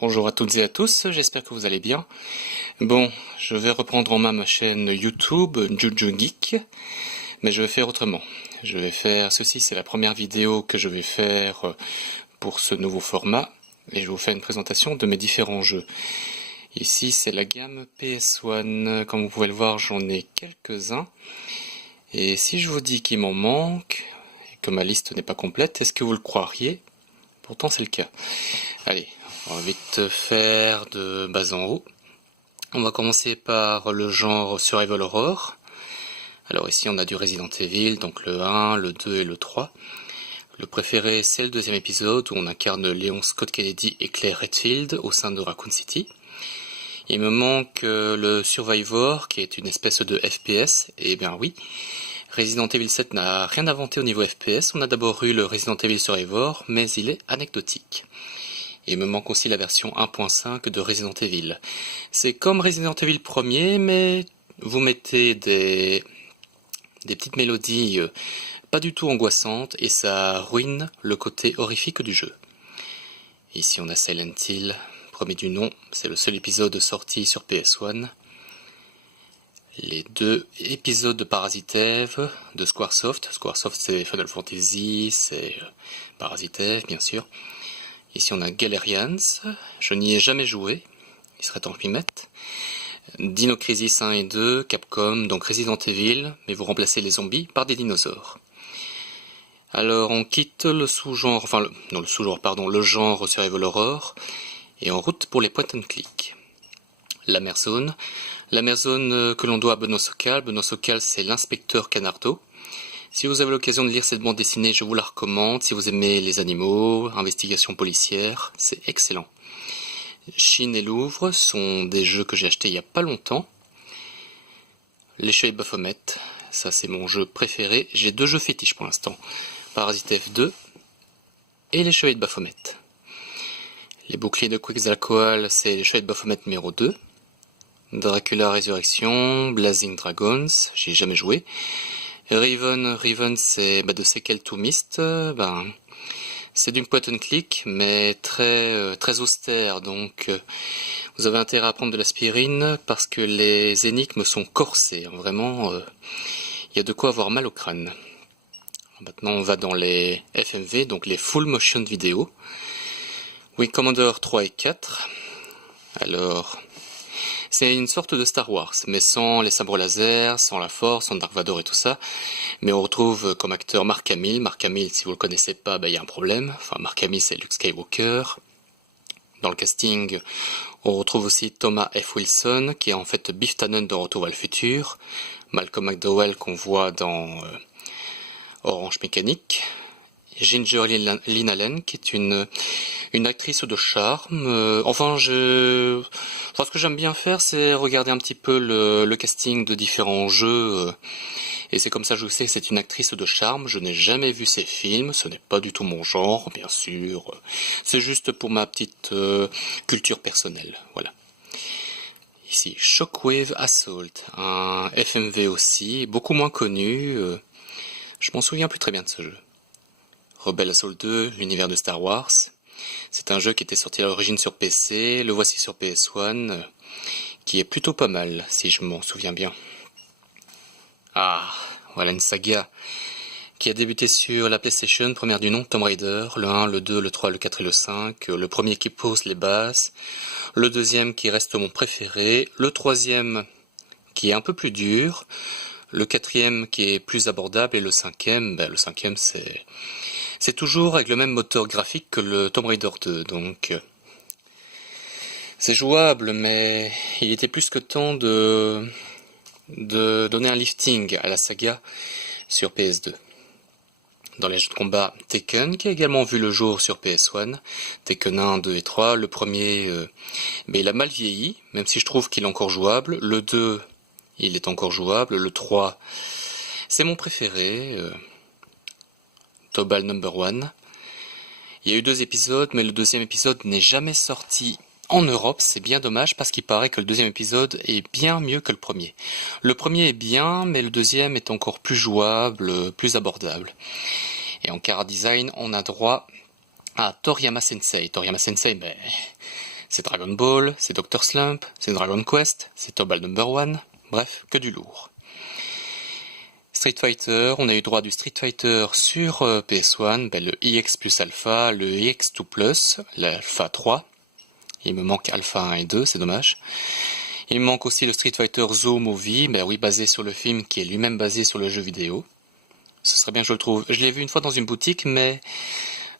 Bonjour à toutes et à tous, j'espère que vous allez bien. Bon, je vais reprendre en main ma chaîne YouTube, Juju Geek, mais je vais faire autrement. Je vais faire ceci, c'est la première vidéo que je vais faire pour ce nouveau format, et je vais vous faire une présentation de mes différents jeux. Ici, c'est la gamme PS1, comme vous pouvez le voir, j'en ai quelques-uns. Et si je vous dis qu'il m'en manque, et que ma liste n'est pas complète, est-ce que vous le croiriez? Pourtant, c'est le cas. Allez, on va vite faire de bas en haut. On va commencer par le genre Survival Horror. Alors ici on a du Resident Evil, donc le 1, le 2 et le 3. Le préféré c'est le deuxième épisode où on incarne Léon Scott Kennedy et Claire Redfield au sein de Raccoon City. Il me manque le Survivor qui est une espèce de FPS, et bien oui, Resident Evil 7 n'a rien inventé au niveau FPS, on a d'abord eu le Resident Evil Survivor, mais il est anecdotique. Il me manque aussi la version 1.5 de Resident Evil. C'est comme Resident Evil 1er, mais vous mettez des petites mélodies pas du tout angoissantes et ça ruine le côté horrifique du jeu. Ici on a Silent Hill, premier du nom, c'est le seul épisode sorti sur PS1. Les deux épisodes de Parasite Eve de Squaresoft. Squaresoft c'est Final Fantasy, c'est Parasite Eve bien sûr. Ici on a Galerians, je n'y ai jamais joué, il serait temps que je m'y mette. Dino Crisis 1 et 2, Capcom, donc Resident Evil, mais vous remplacez les zombies par des dinosaures. Alors on quitte le sous-genre, le genre Survival Horror, et en route pour les point and click. La mer zone que l'on doit à Benoît Socal. Benoît Socal c'est l'inspecteur Canardo. Si vous avez l'occasion de lire cette bande dessinée, je vous la recommande. Si vous aimez les animaux, investigation policière, c'est excellent. Chine et Louvre sont des jeux que j'ai achetés il n'y a pas longtemps. Les Chevaliers de Baphomet, ça c'est mon jeu préféré. J'ai deux jeux fétiches pour l'instant. Parasite F2 et les Chevaliers de Baphomet. Les boucliers de Quetzalcoatl, c'est les Chevaliers de Baphomet numéro 2. Dracula Résurrection, Blazing Dragons, j'y ai jamais joué. Riven c'est de Sequel to Mist, c'est du point and click mais très austère, donc vous avez intérêt à prendre de l'aspirine parce que les énigmes sont corsées, vraiment il y a de quoi avoir mal au crâne. Maintenant on va dans les FMV, donc les full motion vidéo. Wing Commander 3 et 4. Alors c'est une sorte de Star Wars, mais sans les sabres laser, sans la Force, sans Dark Vador et tout ça. Mais on retrouve comme acteur Mark Hamill. Mark Hamill, si vous le connaissez pas, il y a un problème. Enfin, Mark Hamill, c'est Luke Skywalker. Dans le casting, on retrouve aussi Thomas F. Wilson, qui est en fait Biff Tannen dans Retour vers le futur. Malcolm McDowell, qu'on voit dans Orange Mécanique. Ginger Lynn Allen, qui est une actrice de charme. Ce que j'aime bien faire, c'est regarder un petit peu le casting de différents jeux. Et c'est comme ça que je sais que c'est une actrice de charme. Je n'ai jamais vu ses films, ce n'est pas du tout mon genre, bien sûr. C'est juste pour ma petite culture personnelle, voilà. Ici, Shockwave Assault, un FMV aussi, beaucoup moins connu. Je m'en souviens plus très bien de ce jeu. Rebel Assault 2, l'univers de Star Wars. C'est un jeu qui était sorti à l'origine sur PC, le voici sur PS1, qui est plutôt pas mal, si je m'en souviens bien. Ah, voilà une saga qui a débuté sur la PlayStation, première du nom, Tomb Raider, le 1, le 2, le 3, le 4 et le 5, le premier qui pose les bases, le deuxième qui reste mon préféré, le troisième qui est un peu plus dur, le quatrième qui est plus abordable et le cinquième c'est toujours avec le même moteur graphique que le Tomb Raider 2, donc c'est jouable, mais il était plus que temps de donner un lifting à la saga sur PS2. Dans les jeux de combat, Tekken, qui a également vu le jour sur PS1, Tekken 1, 2 et 3, le premier, mais il a mal vieilli, même si je trouve qu'il est encore jouable, le 2, il est encore jouable, le 3, c'est mon préféré, Tobal Number 1. Il y a eu 2 épisodes, mais le deuxième épisode n'est jamais sorti en Europe, c'est bien dommage parce qu'il paraît que le deuxième épisode est bien mieux que le premier. Le premier est bien, mais le deuxième est encore plus jouable, plus abordable. Et en chara design, on a droit à Toriyama Sensei. Toriyama Sensei, C'est Dragon Ball, c'est Dr. Slump, c'est Dragon Quest, c'est Tobal No. 1, bref, que du lourd. Street Fighter, on a eu droit du Street Fighter sur PS1, le EX plus Alpha, le EX2 Plus, l'Alpha 3. Il me manque Alpha 1 et 2, c'est dommage. Il me manque aussi le Street Fighter Zo Movie, oui, basé sur le film qui est lui-même basé sur le jeu vidéo. Ce serait bien que je le trouve. Je l'ai vu une fois dans une boutique, mais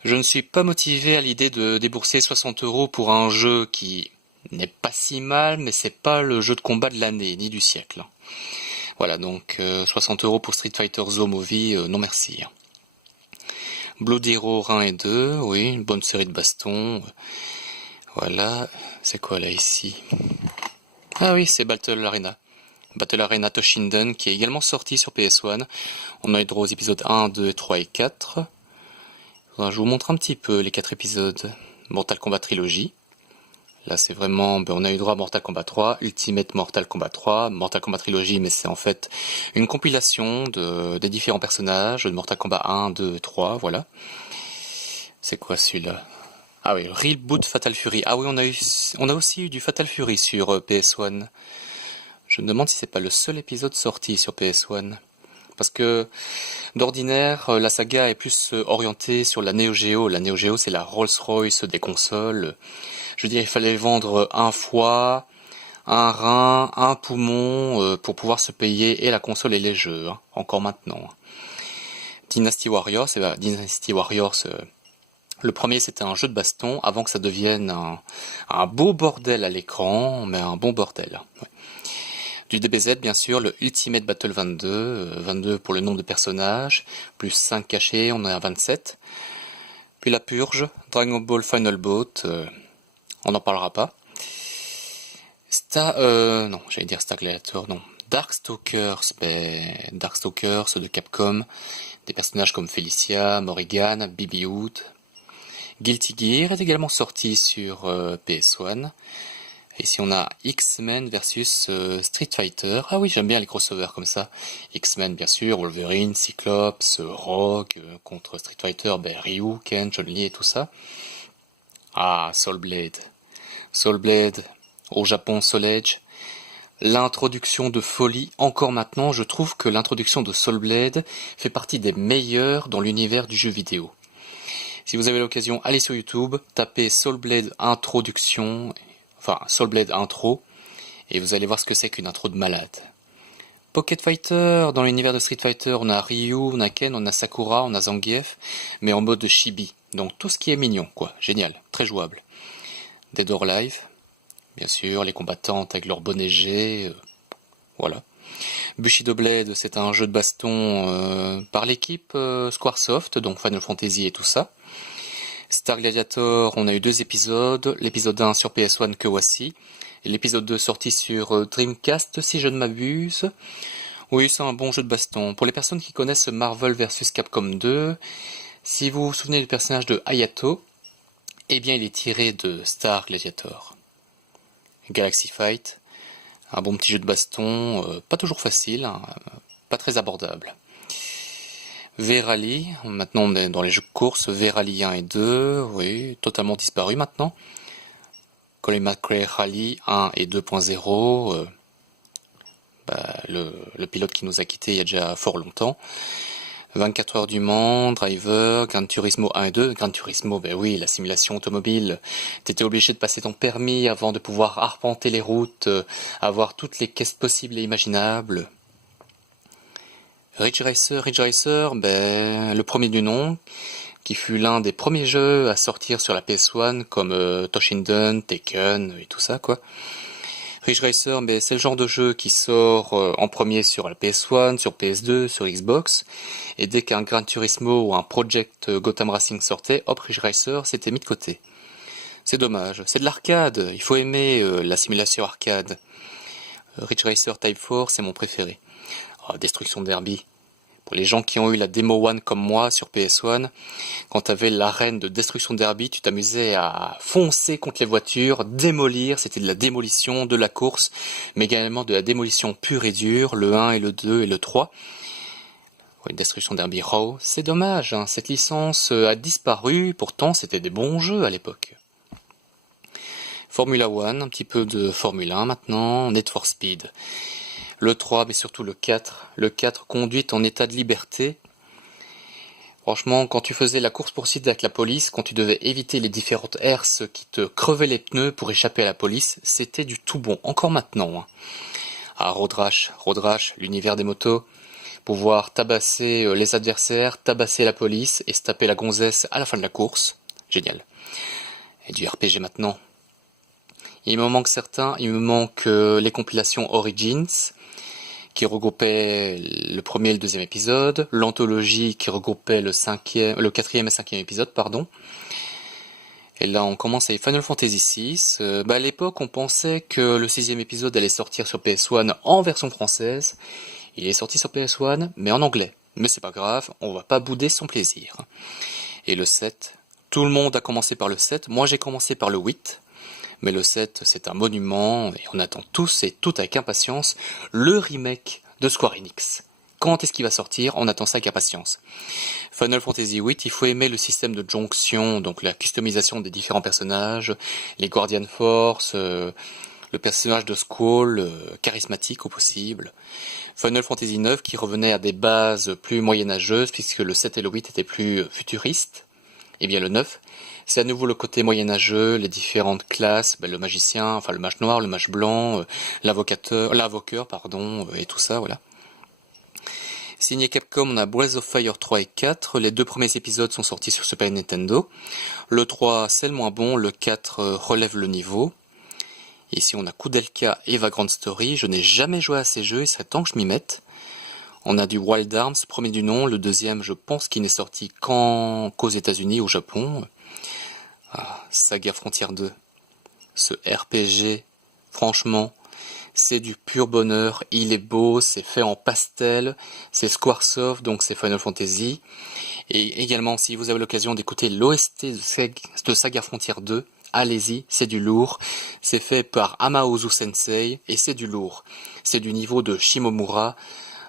je ne suis pas motivé à l'idée de débourser 60 € pour un jeu qui n'est pas si mal, mais c'est pas le jeu de combat de l'année, ni du siècle. Voilà, donc 60 € pour Street Fighter Zo Movie, non merci. Blood Hero 1 et 2, oui, une bonne série de bastons. Voilà, c'est quoi là ici? Ah oui, c'est Battle Arena. Battle Arena Toshinden qui est également sorti sur PS1. On a eu droit aux épisodes 1, 2, 3 et 4. Je vous montre un petit peu les 4 épisodes. Mortal Kombat Trilogy. Là c'est vraiment, on a eu droit à Mortal Kombat 3, Ultimate Mortal Kombat 3, Mortal Kombat Trilogy, mais c'est en fait une compilation des différents personnages de Mortal Kombat 1, 2, 3, voilà. C'est quoi celui-là? Ah oui, Reboot Fatal Fury. Ah oui, on a aussi eu du Fatal Fury sur PS1. Je me demande si c'est pas le seul épisode sorti sur PS1. Parce que d'ordinaire, la saga est plus orientée sur la Neo Geo. La Neo Geo, c'est la Rolls-Royce des consoles. Je veux dire, il fallait vendre un foie, un rein, un poumon pour pouvoir se payer et la console et les jeux, hein, encore maintenant. Dynasty Warriors, le premier c'était un jeu de baston avant que ça devienne un beau bordel à l'écran, mais un bon bordel. Ouais. Du DBZ, bien sûr, le Ultimate Battle 22, 22 pour le nombre de personnages, plus 5 cachés, on est à 27. Puis la purge, Dragon Ball Final Boat, on n'en parlera pas. Star Gladiator, non. Darkstalkers de Capcom, des personnages comme Felicia, Morrigan, Bibi Hood. Guilty Gear est également sorti sur PS1. Ici on a X-Men versus Street Fighter. Ah oui, j'aime bien les crossovers comme ça. X-Men bien sûr, Wolverine, Cyclops, Rogue, contre Street Fighter, Ryu, Ken, Chun-Li et tout ça. Ah, Soul Blade, au Japon Soul Edge. L'introduction de folie, encore maintenant, je trouve que l'introduction de Soul Blade fait partie des meilleures dans l'univers du jeu vidéo. Si vous avez l'occasion, allez sur YouTube, tapez Soul Blade Introduction, Soul Blade Intro, et vous allez voir ce que c'est qu'une intro de malade. Pocket Fighter, dans l'univers de Street Fighter, on a Ryu, on a Ken, on a Sakura, on a Zangief, mais en mode chibi. Donc tout ce qui est mignon, quoi. Génial, très jouable. Dead or Alive, bien sûr, les combattantes avec leur bonnet G, voilà. Bushido Blade, c'est un jeu de baston par l'équipe Squaresoft, donc Final Fantasy et tout ça. Star Gladiator, on a eu 2 épisodes, l'épisode 1 sur PS1 que voici, et l'épisode 2 sorti sur Dreamcast si je ne m'abuse. Oui, c'est un bon jeu de baston. Pour les personnes qui connaissent Marvel vs Capcom 2, si vous vous souvenez du personnage de Hayato, eh bien il est tiré de Star Gladiator. Galaxy Fight, un bon petit jeu de baston, pas toujours facile, hein, pas très abordable. V-Rally, maintenant on est dans les jeux de course, V-Rally 1 et 2, oui, totalement disparu maintenant. Colin McRae Rally 1 et 2.0, le pilote qui nous a quittés il y a déjà fort longtemps. 24 heures du Mans, Driver, Gran Turismo 1 et 2. Gran Turismo, oui, la simulation automobile. T'étais obligé de passer ton permis avant de pouvoir arpenter les routes, avoir toutes les caisses possibles et imaginables. Ridge Racer, le premier du nom, qui fut l'un des premiers jeux à sortir sur la PS1, comme Toshinden, Tekken et tout ça, quoi. Ridge Racer, c'est le genre de jeu qui sort en premier sur la PS1, sur PS2, sur Xbox, et dès qu'un Gran Turismo ou un Project Gotham Racing sortait, hop, Ridge Racer s'était mis de côté. C'est dommage, c'est de l'arcade, il faut aimer la simulation arcade. Ridge Racer Type 4, c'est mon préféré. Oh, Destruction Derby. Pour les gens qui ont eu la Demo 1 comme moi sur PS1, quand tu avais l'arène de Destruction Derby, tu t'amusais à foncer contre les voitures, démolir, c'était de la démolition, de la course, mais également de la démolition pure et dure, le 1 et le 2 et le 3. Oui, Destruction Derby Raw, c'est dommage, hein, cette licence a disparu, pourtant c'était des bons jeux à l'époque. Formula One, un petit peu de Formule 1 maintenant, Need for Speed. Le 3, mais surtout le 4. Le 4, conduite en état de liberté. Franchement, quand tu faisais la course-poursuite avec la police, quand tu devais éviter les différentes herses qui te crevaient les pneus pour échapper à la police, c'était du tout bon, encore maintenant. Hein. Ah, Road Rash, l'univers des motos, pouvoir tabasser les adversaires, tabasser la police et se taper la gonzesse à la fin de la course. Génial. Et du RPG maintenant. Il me manque certains, il me manque les compilations Origins, qui regroupait le premier et le deuxième épisode, l'anthologie qui regroupait le quatrième et cinquième épisode, pardon. Et là, on commence avec Final Fantasy VI. À l'époque, on pensait que le sixième épisode allait sortir sur PS1 en version française. Il est sorti sur PS1, mais en anglais. Mais c'est pas grave, on va pas bouder son plaisir. Et le 7, tout le monde a commencé par le 7. Moi, j'ai commencé par le 8. Mais le 7, c'est un monument, et on attend tous et toutes avec impatience le remake de Square Enix. Quand est-ce qu'il va sortir? On attend ça avec impatience. Final Fantasy VIII, il faut aimer le système de jonction, donc la customisation des différents personnages, les Guardian Force, le personnage de Squall, charismatique au possible. Final Fantasy IX qui revenait à des bases plus moyenâgeuses, puisque le 7 et le 8 étaient plus futuristes. Et bien le 9, c'est à nouveau le côté moyenâgeux, les différentes classes, le magicien, enfin le mage noir, le mage blanc, l'invoqueur, et tout ça, voilà. Signé Capcom, on a Breath of Fire 3 et 4, les deux premiers épisodes sont sortis sur Super Nintendo. Le 3, c'est le moins bon, le 4 relève le niveau. Ici on a Koudelka et Vagrant Story, je n'ai jamais joué à ces jeux, il serait temps que je m'y mette. On a du Wild Arms, premier du nom, le deuxième je pense qu'il n'est sorti qu'aux États-Unis, au Japon. Ah, Saga Frontier 2, ce RPG, franchement, c'est du pur bonheur, il est beau, c'est fait en pastel, c'est Squaresoft, donc c'est Final Fantasy. Et également, si vous avez l'occasion d'écouter l'OST de Saga Frontier 2, allez-y, c'est du lourd. C'est fait par Amaozu Sensei, et c'est du lourd. C'est du niveau de Shimomura,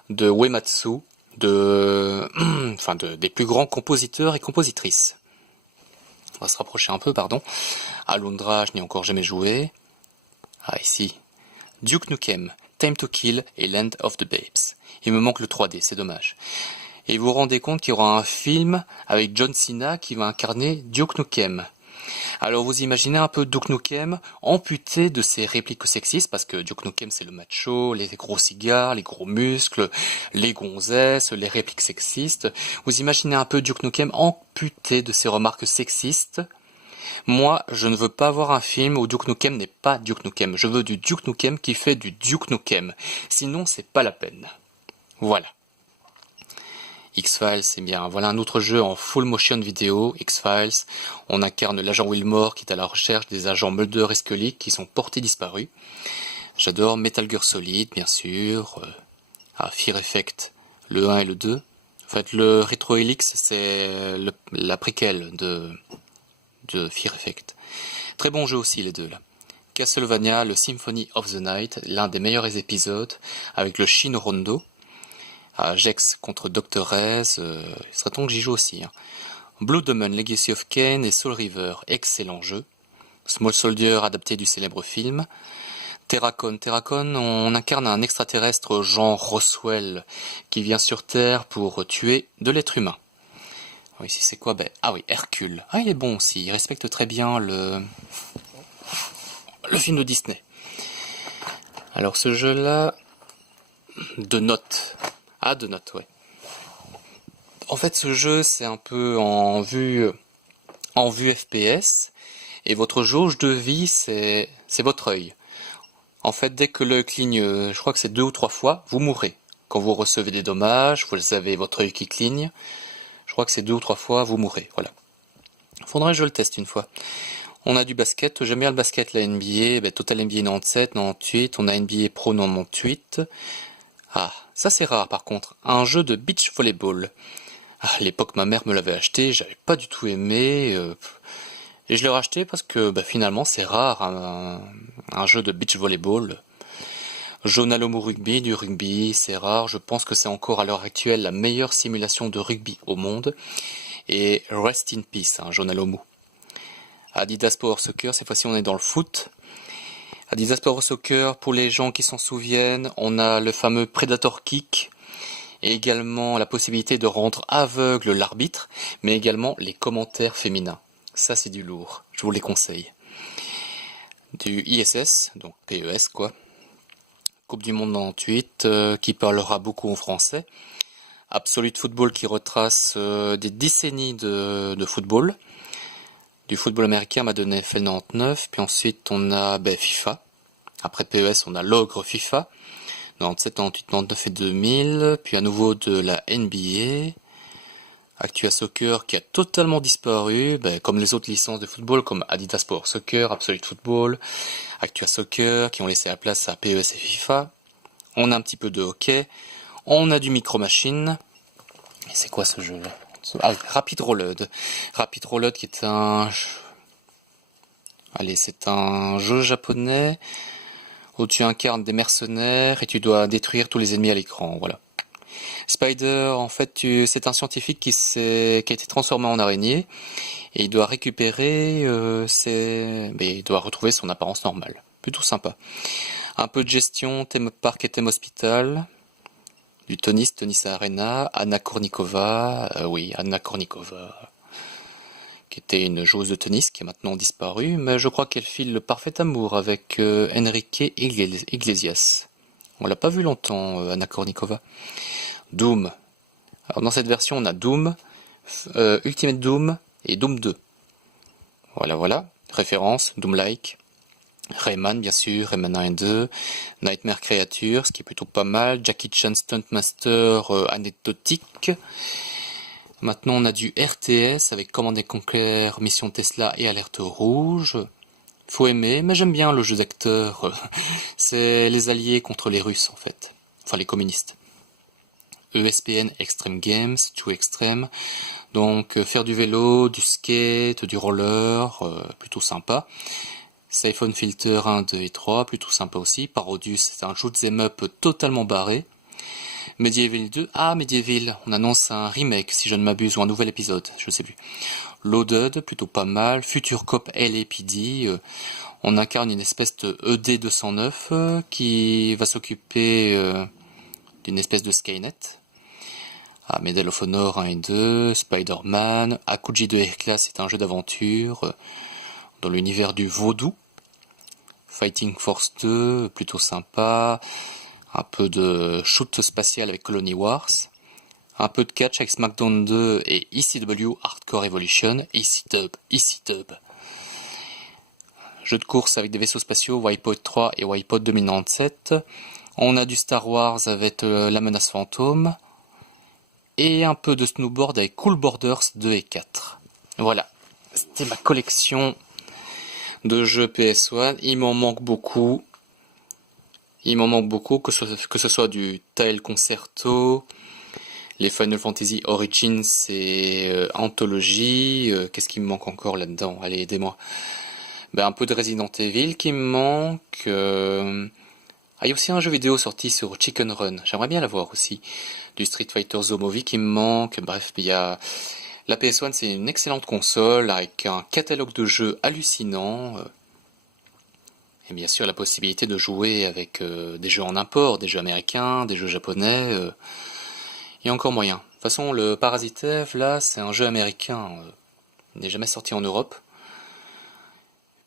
de Uematsu, des plus grands compositeurs et compositrices. On va se rapprocher un peu, pardon. Alundra, je n'ai encore jamais joué. Ah, ici. Duke Nukem, Time to Kill et Land of the Babes. Il me manque le 3D, c'est dommage. Et vous vous rendez compte qu'il y aura un film avec John Cena qui va incarner Duke Nukem. Alors vous imaginez un peu Duke Nukem amputé de ses répliques sexistes, parce que Duke Nukem c'est le macho, les gros cigares, les gros muscles, les gonzesses, les répliques sexistes. Vous imaginez un peu Duke Nukem amputé de ses remarques sexistes. Moi, je ne veux pas voir un film où Duke Nukem n'est pas Duke Nukem. Je veux du Duke Nukem qui fait du Duke Nukem. Sinon, c'est pas la peine. Voilà. X-Files, c'est bien. Voilà un autre jeu en full motion vidéo, X-Files. On incarne l'agent Wilmore qui est à la recherche des agents Mulder et Scully qui sont portés disparus. J'adore Metal Gear Solid, bien sûr. Fear Effect, le 1 et le 2. En fait, le Retro Helix, c'est la préquelle de Fear Effect. Très bon jeu aussi, les deux, là. Castlevania, le Symphony of the Night, l'un des meilleurs épisodes, avec le Shin Rondo. Jex contre Dr. Rez, il serait temps que j'y joue aussi. Hein. Blood Demon, Legacy of Kain et Soul River, excellent jeu. Small Soldier, adapté du célèbre film. Terracon, on incarne un extraterrestre genre Roswell, qui vient sur Terre pour tuer de l'être humain. Ici c'est quoi? Hercule. Il est bon aussi, il respecte très bien le film de Disney. Alors ce jeu-là, de notes. De notes, ouais. En fait, ce jeu, c'est un peu en vue FPS, et votre jauge de vie, c'est votre œil. En fait, dès que l'œil cligne, je crois que c'est 2 ou 3 fois, vous mourrez. Quand vous recevez des dommages, vous avez votre œil qui cligne, je crois que c'est 2 ou 3 fois, vous mourrez, voilà. Faudrait que je le teste une fois. On a du basket, j'aime bien le basket, la NBA, Total NBA 97, 98, on a NBA Pro 98. Ça c'est rare par contre, un jeu de beach volleyball. À l'époque ma mère me l'avait acheté, j'avais pas du tout aimé, et je l'ai racheté parce que finalement c'est rare un jeu de beach volleyball. Jonalomu Rugby, du rugby, c'est rare, je pense que c'est encore à l'heure actuelle la meilleure simulation de rugby au monde. Et Rest in Peace, Jonalomu. Adidas Power Soccer, cette fois-ci on est dans le foot. Adidas Power Soccer, pour les gens qui s'en souviennent, on a le fameux Predator Kick, et également la possibilité de rendre aveugle l'arbitre, mais également les commentaires féminins. Ça c'est du lourd, je vous les conseille. Du ISS, donc PES quoi. Coupe du Monde 98, qui parlera beaucoup en français. Absolute Football qui retrace des décennies de football. Du football américain m'a donné fait 99, puis ensuite on a FIFA. Après PES on a l'ogre FIFA. 97, 98, 99 et 2000, puis à nouveau de la NBA. Actua Soccer qui a totalement disparu, comme les autres licences de football comme Adidas Power Soccer, Absolute Football, Actua Soccer qui ont laissé la place à PES et FIFA. On a un petit peu de hockey, on a du Micro Machine. Et c'est quoi ce jeu là? Rapid Reload. Rapid Reload qui est c'est un jeu japonais où tu incarnes des mercenaires et tu dois détruire tous les ennemis à l'écran, voilà. Spider, en fait, c'est un scientifique qui a été transformé en araignée et il doit récupérer il doit retrouver son apparence normale. Plutôt sympa. Un peu de gestion, thème parc et thème hospital. Du Tennis Arena, Anna Kournikova, Anna Kournikova, qui était une joueuse de tennis qui a maintenant disparu, mais je crois qu'elle file le parfait amour avec Enrique Iglesias. On l'a pas vu longtemps, Anna Kournikova. Doom. Alors dans cette version, on a Doom, Ultimate Doom et Doom 2. Voilà. Référence, Doom-like. Rayman, bien sûr, Rayman 1 et 2. Nightmare Creatures, ce qui est plutôt pas mal. Jackie Chan Stuntmaster, anecdotique. Maintenant, on a du RTS avec Command & Conquer, Mission Tesla et Alerte Rouge. Faut aimer, mais j'aime bien le jeu d'acteur. C'est les alliés contre les Russes, en fait. Enfin, les communistes. ESPN Extreme Games, Too Extreme. Donc, faire du vélo, du skate, du roller, plutôt sympa. Siphon Filter 1, 2 et 3, plutôt sympa aussi. Parodius, c'est un shoot'em up totalement barré. Medieval 2, Medieval, on annonce un remake, si je ne m'abuse, ou un nouvel épisode, je ne sais plus. Loaded, plutôt pas mal. Future Cop LAPD, on incarne une espèce de ED-209 qui va s'occuper d'une espèce de Skynet. Medal of Honor 1 et 2, Spider-Man, Akuji de Air-Class est un jeu d'aventure dans l'univers du vaudou. Fighting Force 2, plutôt sympa. Un peu de shoot spatial avec Colony Wars. Un peu de catch avec SmackDown 2 et ECW Hardcore Evolution. ECW. Jeu de course avec des vaisseaux spatiaux, Wipeout 3 et Wipeout 2097. On a du Star Wars avec La Menace Fantôme. Et un peu de snowboard avec Cool Borders 2 et 4. Voilà. C'était ma collection de jeux PS1. Il m'en manque beaucoup. Que ce soit du Tile Concerto, les Final Fantasy Origins et Anthology. Qu'est-ce qui me manque encore là-dedans? Allez, aidez-moi. Un peu de Resident Evil qui me manque. Il y a aussi un jeu vidéo sorti sur Chicken Run. J'aimerais bien l'avoir aussi. Du Street Fighter The Movie qui me manque. Bref, il y a... La PS1, c'est une excellente console avec un catalogue de jeux hallucinant. Et bien sûr, la possibilité de jouer avec des jeux en import, des jeux américains, des jeux japonais. Il y a encore moyen. De toute façon, le Parasite Eve, là, c'est un jeu américain. Il n'est jamais sorti en Europe.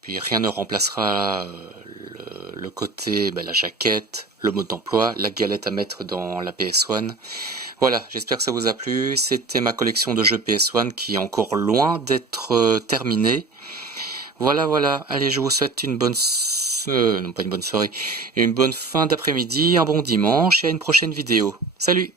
Puis rien ne remplacera le côté, la jaquette, le mode d'emploi, la galette à mettre dans la PS1. Voilà, j'espère que ça vous a plu. C'était ma collection de jeux PS1 qui est encore loin d'être terminée. Voilà. Allez, je vous souhaite une bonne... non, pas une bonne soirée. Une bonne fin d'après-midi, un bon dimanche et à une prochaine vidéo. Salut!